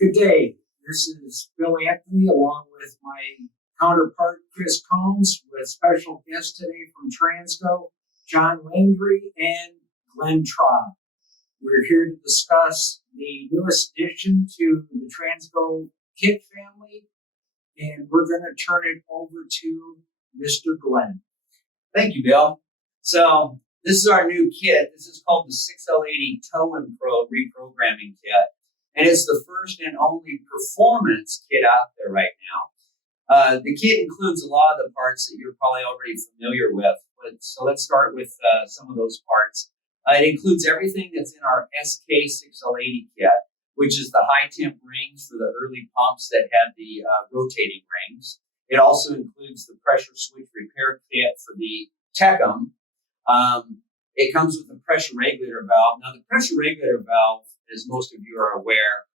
Good day. This is Bill Anthony along with my counterpart Chris Combs with special guests today from TransGo, John Landry and Glenn Traub. We're here to discuss the newest addition to the TransGo kit family, and we're going to turn it over to Mr. Glenn. Thank you, Bill. So this is our new kit. This is called the 6L80 Tow and Pro Reprogramming Kit. And it's the first and only performance kit out there right now. The kit includes a lot of the parts that you're probably already familiar with. So let's start with some of those parts. It includes everything that's in our SK6L80 kit, which is the high temp rings for the early pumps that had the rotating rings. It also includes the pressure switch repair kit for the Tecum. It comes with the pressure regulator valve. Now, the pressure regulator valve, as most of you are aware,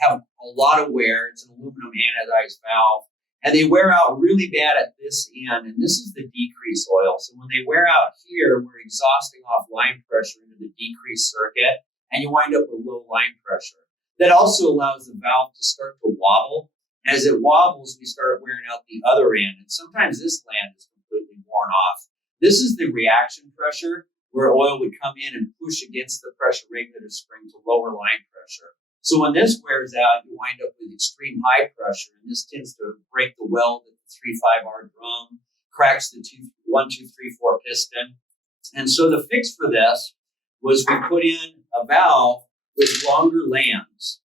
have a lot of wear. It's an aluminum anodized valve, and they wear out really bad at this end, and this is the decrease oil. So when they wear out here, we're exhausting off line pressure into the decrease circuit, and you wind up with low line pressure. That also allows the valve to start to wobble. As it wobbles, we start wearing out the other end, and sometimes this land is completely worn off. This is the reaction pressure, where oil would come in and push against the pressure regulator spring to lower line pressure. So when this wears out, you wind up with extreme high pressure, and this tends to break the weld at the 3.5R drum, cracks the 1, 2, 3, 4 piston. And so the fix for this was we put in a valve with longer lands.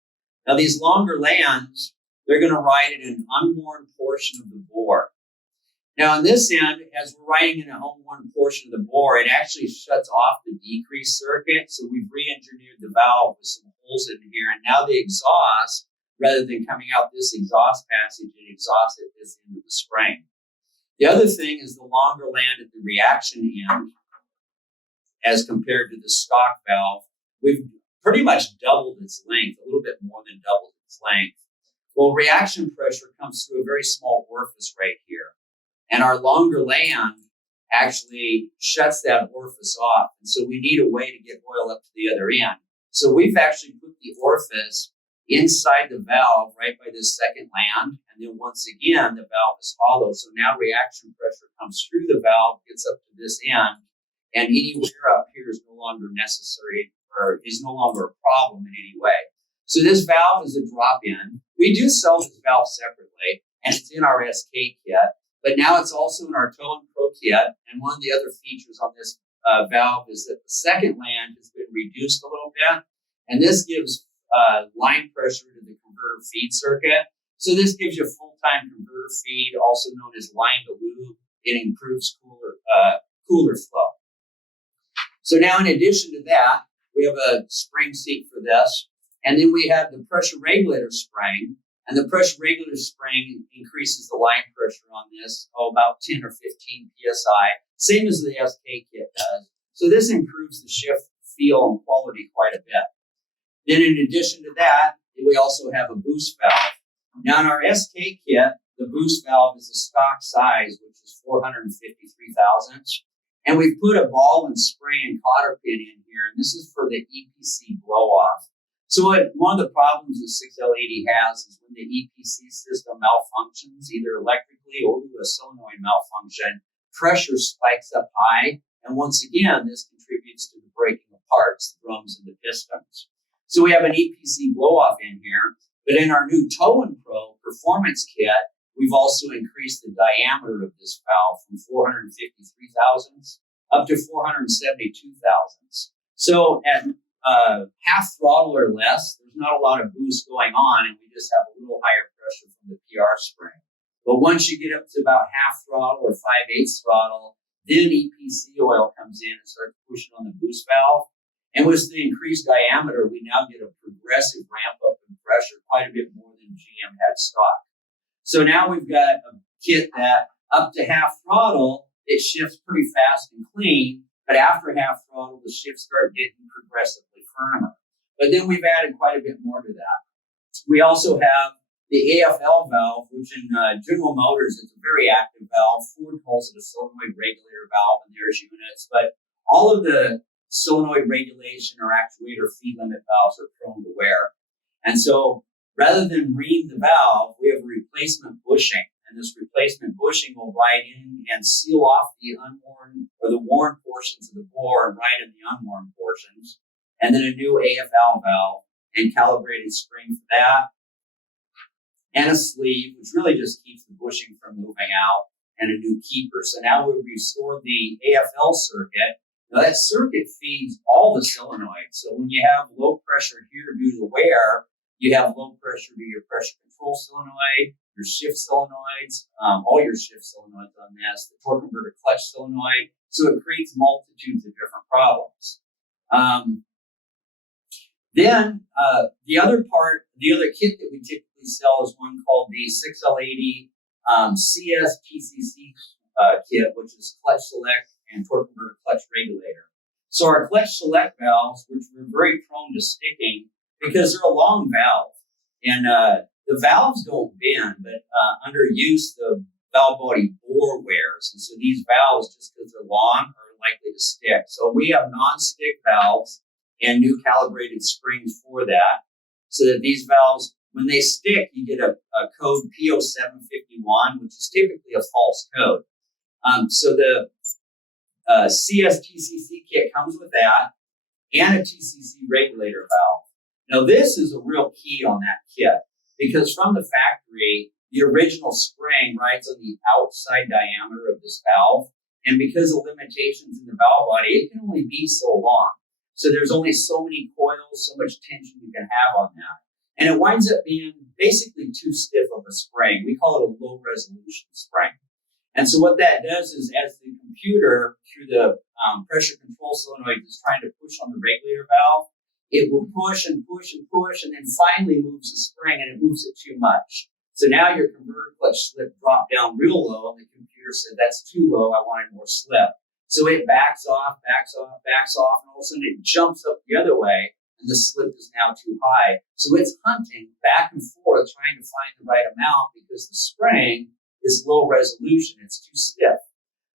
Now these longer lands, they're going to ride in an unworn portion of the bore. Now, on this end, as we're riding in an unworn portion of the bore, it actually shuts off the decrease circuit. So we've re-engineered the valve with some holes in here. And now the exhaust, rather than coming out this exhaust passage, it exhausts at this end of the spring. The other thing is the longer land at the reaction end, as compared to the stock valve. We've pretty much doubled its length, a little bit more than doubled its length. Well, reaction pressure comes through a very small orifice right here. And our longer land actually shuts that orifice off. And so we need a way to get oil up to the other end. So we've actually put the orifice inside the valve right by this second land. And then once again, the valve is hollow. So now reaction pressure comes through the valve, gets up to this end, and any wear up here is no longer necessary or is no longer a problem in any way. So this valve is a drop-in. We do sell this valve separately, and it's in our SK kit. But now it's also in our Tow and Pro kit. And one of the other features on this valve is that the second land has been reduced a little bit. And this gives line pressure to the converter feed circuit. So this gives you full-time converter feed, also known as line to lube. It improves cooler flow. So now in addition to that, we have a spring seat for this. And then we have the pressure regulator spring. And the pressure regulator spring increases the line pressure on this, about 10 or 15 PSI, same as the SK kit does. So this improves the shift, feel, and quality quite a bit. Then in addition to that, we also have a boost valve. Now in our SK kit, the boost valve is the stock size, which is 453 thousandths. And we've put a ball and spring and cotter pin in here, and this is for the EPC blow-off. So one of the problems that 6L80 has is when the EPC system malfunctions, either electrically or due to a solenoid malfunction, pressure spikes up high. And once again, this contributes to the breaking of parts, the drums and the pistons. So we have an EPC blow-off in here. But in our new Tow and Pro Performance Kit, we've also increased the diameter of this valve from 453 thousandths up to 472 thousandths. So at half throttle or less, there's not a lot of boost going on, and we just have a little higher pressure from the PR spring. But once you get up to about half throttle or 5/8 throttle, then EPC oil comes in and starts pushing on the boost valve. And with the increased diameter, we now get a progressive ramp up in pressure, quite a bit more than GM had stock. So now we've got a kit that up to half throttle, it shifts pretty fast and clean. But after half throttle, the shifts start getting progressively firmer. But then we've added quite a bit more to that. We also have the AFL valve, which in General Motors is a very active valve. Ford calls it a solenoid regulator valve in their units. But all of the solenoid regulation or actuator feed limit valves are prone to wear. And so rather than ream the valve, we have a replacement bushing. And this replacement bushing will ride in and seal off the unworn or the worn portions of the bore and ride in the unworn portions. And then a new AFL valve and calibrated spring for that. And a sleeve, which really just keeps the bushing from moving out, and a new keeper. So now we've restored the AFL circuit. Now that circuit feeds all the solenoids. So when you have low pressure here due to the wear, you have low pressure to your pressure control solenoid, your shift solenoids, all your shift solenoids on this, the torque converter clutch solenoid. So it creates multitudes of different problems. Then the other kit that we typically sell is one called the 6L80 CS-TCC kit, which is clutch select and torque converter clutch regulator. So our clutch select valves, which were very prone to sticking because they're a long valve, and the valves don't bend, but under use the valve body bore wears, and so these valves, just because they're long, are likely to stick. So we have non-stick valves and new calibrated springs for that, so that these valves, when they stick, you get a code P0751, which is typically a false code. So the CS-TCC kit comes with that and a TCC regulator valve. Now this is a real key on that kit because from the factory, the original spring rides on the outside diameter of this valve. And because of limitations in the valve body, it can only be so long. So there's only so many coils, so much tension you can have on that. And it winds up being basically too stiff of a spring. We call it a low resolution spring. And so what that does is as the computer through the pressure control solenoid is trying to push on the regulator valve, it will push and push and push and then finally moves the spring and it moves it too much. So now your converter clutch slip dropped down real low and the computer said, that's too low, I wanted more slip. So it backs off, and all of a sudden it jumps up the other way and the slip is now too high. So it's hunting back and forth trying to find the right amount because the spring is low resolution, it's too stiff.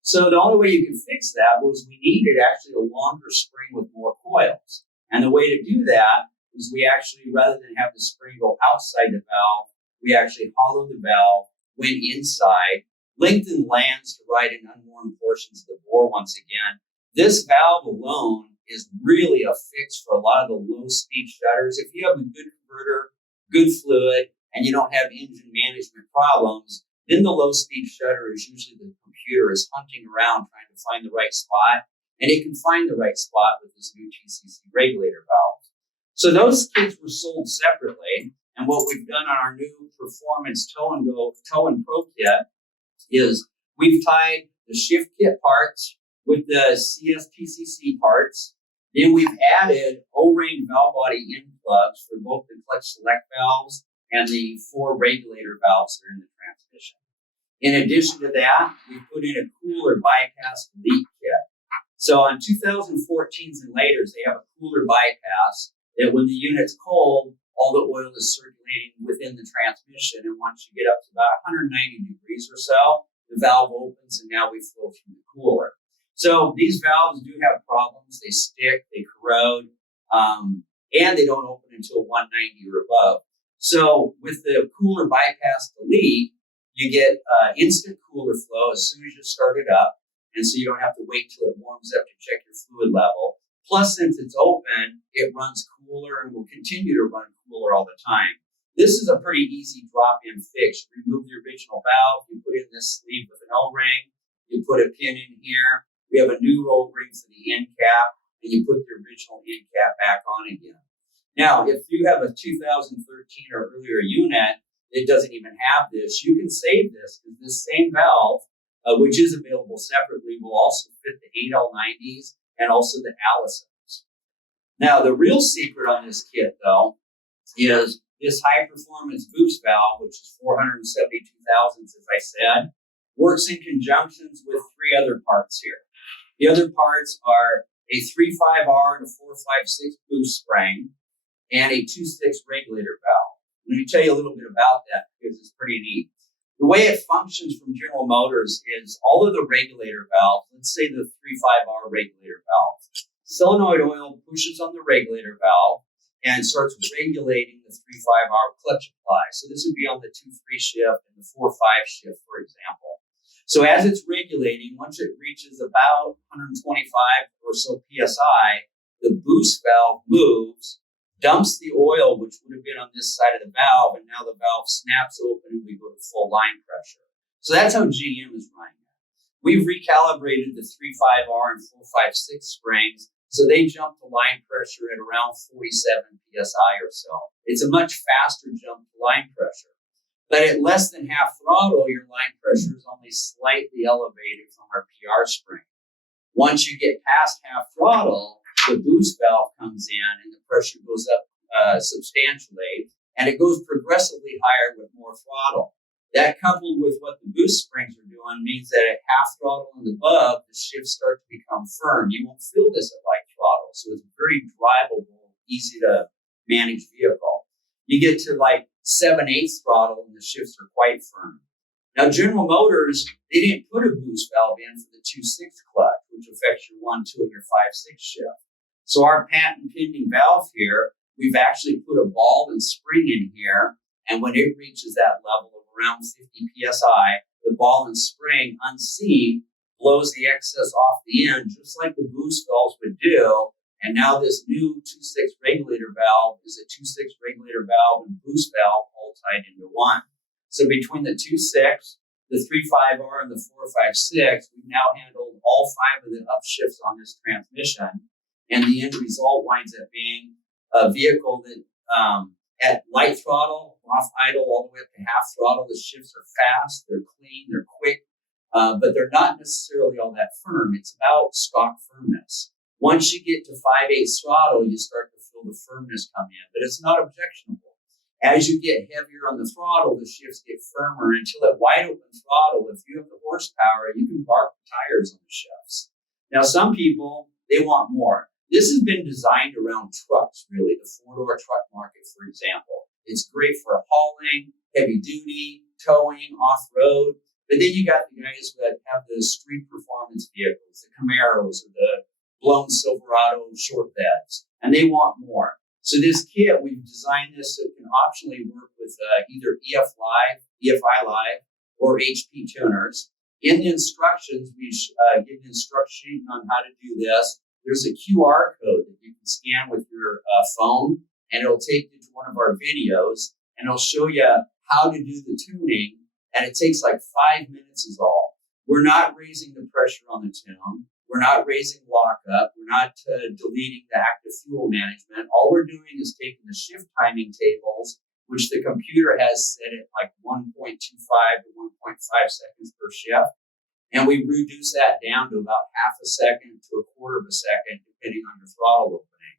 So the only way you can fix that was we needed actually a longer spring with more coils. And the way to do that is we actually, rather than have the spring go outside the valve, we actually hollowed the valve, went inside, lengthened lands to ride in unworn portions of the bore once again. This valve alone is really a fix for a lot of the low-speed shutters. If you have a good converter, good fluid, and you don't have engine management problems, then the low-speed shutter is usually the computer is hunting around trying to find the right spot, and it can find the right spot with this new TCC regulator valve. So those kits were sold separately, and what we've done on our new Performance Tow and Pro kit is we've tied the shift kit parts with the CS-TCC parts. Then we've added O-ring valve body in plugs for both the clutch select valves and the 4 regulator valves that are in the transmission. In addition to that, we put in a cooler bypass delete kit. So on 2014s and laters, they have a cooler bypass that when the unit's cold, all the oil is circulating within the transmission. And once you get up to about 190 degrees or so, the valve opens and now we flow through the cooler. So these valves do have problems. They stick, they corrode, and they don't open until 190 or above. So with the cooler bypass delete, you get instant cooler flow as soon as you start it up. And so you don't have to wait till it warms up to check your fluid level. Plus, since it's open, it runs cooler and will continue to run cooler all the time. This is a pretty easy drop-in fix. You remove the original valve, you put in this sleeve with an O-ring, you put a pin in here. We have a new O-ring for the end cap, and you put the original end cap back on again. Now, if you have a 2013 or earlier unit that doesn't even have this, you can save this because this same valve, which is available separately, will also fit the 8L90s and also the Allisons. Now, the real secret on this kit, though, is this high-performance boost valve, which is 472 thousandths, as I said, works in conjunctions with 3 other parts here. The other parts are a 3.5R and a 4.56 boost spring and a 2.6 regulator valve. Let me tell you a little bit about that because it's pretty neat. The way it functions from General Motors is all of the regulator valves, let's say the 3.5R regulator valve, solenoid oil pushes on the regulator valve, and starts regulating the 3-5-hour clutch apply. So this would be on the 2-3 shift and the 4-5 shift, for example. So as it's regulating, once it reaches about 125 or so PSI, the boost valve moves, dumps the oil, which would have been on this side of the valve, and now the valve snaps open and we go to full line pressure. So that's how GM is running it. We've recalibrated the 3-5R and 4-5-6 springs, so they jump to line pressure at around 47 PSI or so. It's a much faster jump to line pressure. But at less than half throttle, your line pressure is only slightly elevated from our PR spring. Once you get past half throttle, the boost valve comes in and the pressure goes up substantially, and it goes progressively higher with more throttle. That, coupled with what the boost springs are doing, means that at half throttle and above, the shifts start to become firm. You won't feel this at light throttle, so it's a very drivable, easy to manage vehicle. You get to like 7/8 throttle and the shifts are quite firm. Now, General Motors, they didn't put a boost valve in for the 2/6 clutch, which affects your 1-2 and your 5/6 shift. So our patent pending valve here, we've actually put a ball and spring in here, and when it reaches that level of around 50 PSI, the ball and spring unseen blows the excess off the end, just like the boost valves would do. And now this new 2/6 regulator valve is a 2/6 regulator valve and boost valve all tied into one. So between the 2/6, the 3-5R, and the 4-5-6, we've now handled all 5 of the upshifts on this transmission. And the end result winds up being a vehicle that at light throttle, off idle, all the way up to half throttle, the shifts are fast, they're clean, they're quick, but they're not necessarily all that firm. It's about stock firmness. Once you get to 5/8 throttle, you start to feel the firmness come in, but it's not objectionable. As you get heavier on the throttle, the shifts get firmer until at wide open throttle, if you have the horsepower, you can bark the tires on the shifts. Now, some people, they want more. This has been designed around trucks, really, the 4-door truck market, for example. It's great for hauling, heavy duty, towing, off-road. But then you got the guys that have the street performance vehicles, the Camaros or the blown Silverado short beds, and they want more. So this kit, we've designed this so it can optionally work with either EFI Live, or HP tuners. In the instructions, we give the instruction sheet on how to do this. There's a QR code that you can scan with your phone, and it'll take you to one of our videos, and it'll show you how to do the tuning, and it takes like 5 minutes is all. We're not raising the pressure on the tune. We're not raising lockup. We're not deleting the active fuel management. All we're doing is taking the shift timing tables, which the computer has set at like 1.25 to 1.5 seconds per shift, and we reduce that down to about half a second to a quarter of a second, depending on your throttle opening.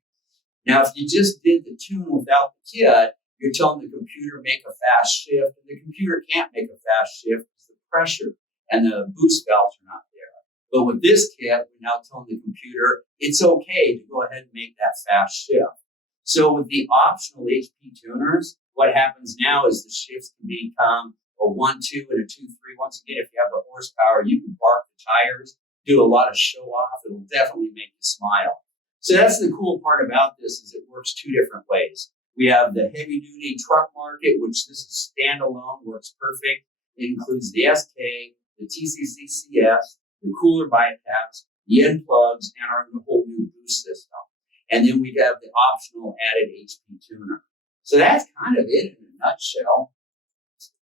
Now, if you just did the tune without the kit, you're telling the computer make a fast shift, and the computer can't make a fast shift because the pressure and the boost valves are not there. But with this kit, we're now telling the computer it's okay to go ahead and make that fast shift. So with the optional HP tuners, what happens now is the shifts can become a 1-2 and a 2-3. Once again, if you have the horsepower, you can bark the tires, do a lot of show off. It'll definitely make you smile. So that's the cool part about this, is it works 2 different ways. We have the heavy duty truck market, which this is standalone, works perfect. It includes the SK, the TCCCS, the cooler bypass, the end plugs, and our whole new boost system. And then we have the optional added HP tuner. So that's kind of it in a nutshell.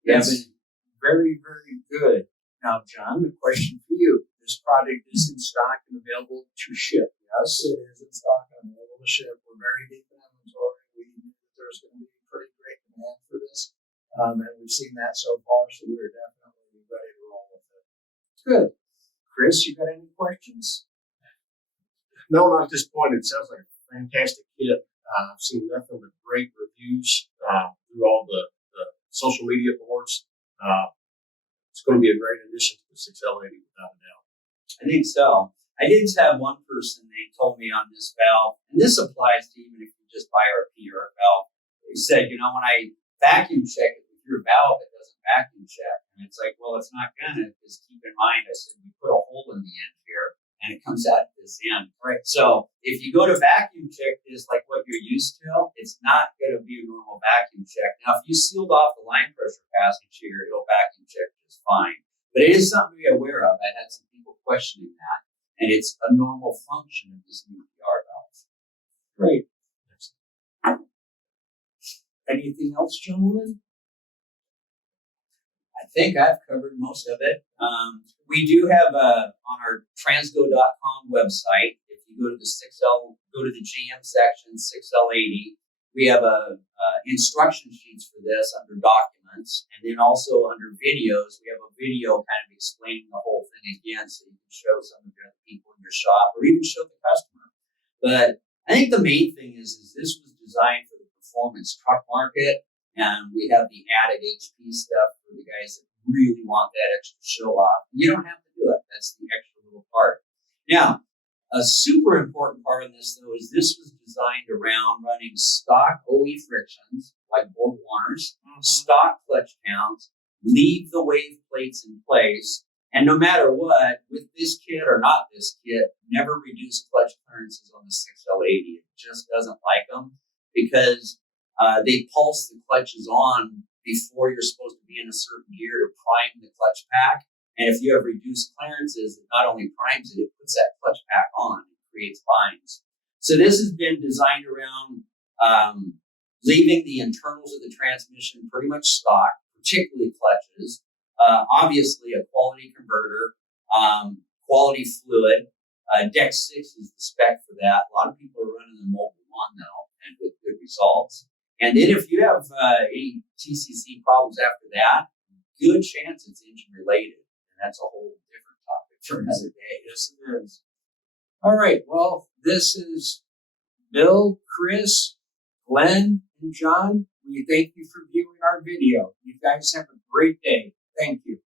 That's very, very good. Now, John, the question for you. This product is in stock and available to ship. Yes, it is in stock and available to ship. We're very deep in inventory. We knew that there's going to be pretty great demand for this. And we've seen that so far, so we're definitely ready to roll with it. Good. Chris, you got any questions? No, not at this point. It sounds like a fantastic kit. I've seen nothing but great reviews through all the social media boards. It's going to be a great addition to the 6L80 without a doubt. I think so. I did have one person, they told me on this valve, and this applies to even if you just buy our PR valve. They said, when I vacuum check it with your valve, it doesn't vacuum check. And it's like, well, it's not gonna, because keep in mind, I said, we put a hole in the end here. and it comes out at this end. Right. So if you go to vacuum check this like what you're used to, it's not going to be a normal vacuum check. Now, if you sealed off the line pressure passage here, it'll vacuum check just fine. But it is something to be aware of. I had some people questioning that, and it's a normal function of this new PR valve. Great. Anything else, gentlemen? I think I've covered most of it. We do have on our TransGo.com website, if you go to the go to the GM section, 6L80, we have instruction sheets for this under documents, and then also under videos, we have a video kind of explaining the whole thing again, so you can show some of the other people in your shop, or even show the customer. But I think the main thing is this was designed for the performance truck market, and we have the added HP stuff for the guys that really want that extra show off. You don't have to do it. That's the extra little part. Now, a super important part of this, though, is this was designed around running stock OE frictions, like board warners, stock clutch counts, leave the wave plates in place, and no matter what, with this kit or not this kit, never reduce clutch clearances on the 6L80. It just doesn't like them because they pulse the clutches on before you're supposed to be in a certain gear to prime the clutch pack. And if you have reduced clearances, it not only primes it, it puts that clutch pack on and creates binds. So this has been designed around leaving the internals of the transmission pretty much stock, particularly clutches. Obviously, a quality converter, quality fluid. Deck 6 is the spec for that. A lot of people are running the Mobile 1 though, and with good results. And then if you have any TCC problems after that, good chance it's engine related. And that's a whole different topic for another day. Yes, it is. All right. Well, this is Bill, Chris, Glenn, and John. We thank you for viewing our video. You guys have a great day. Thank you.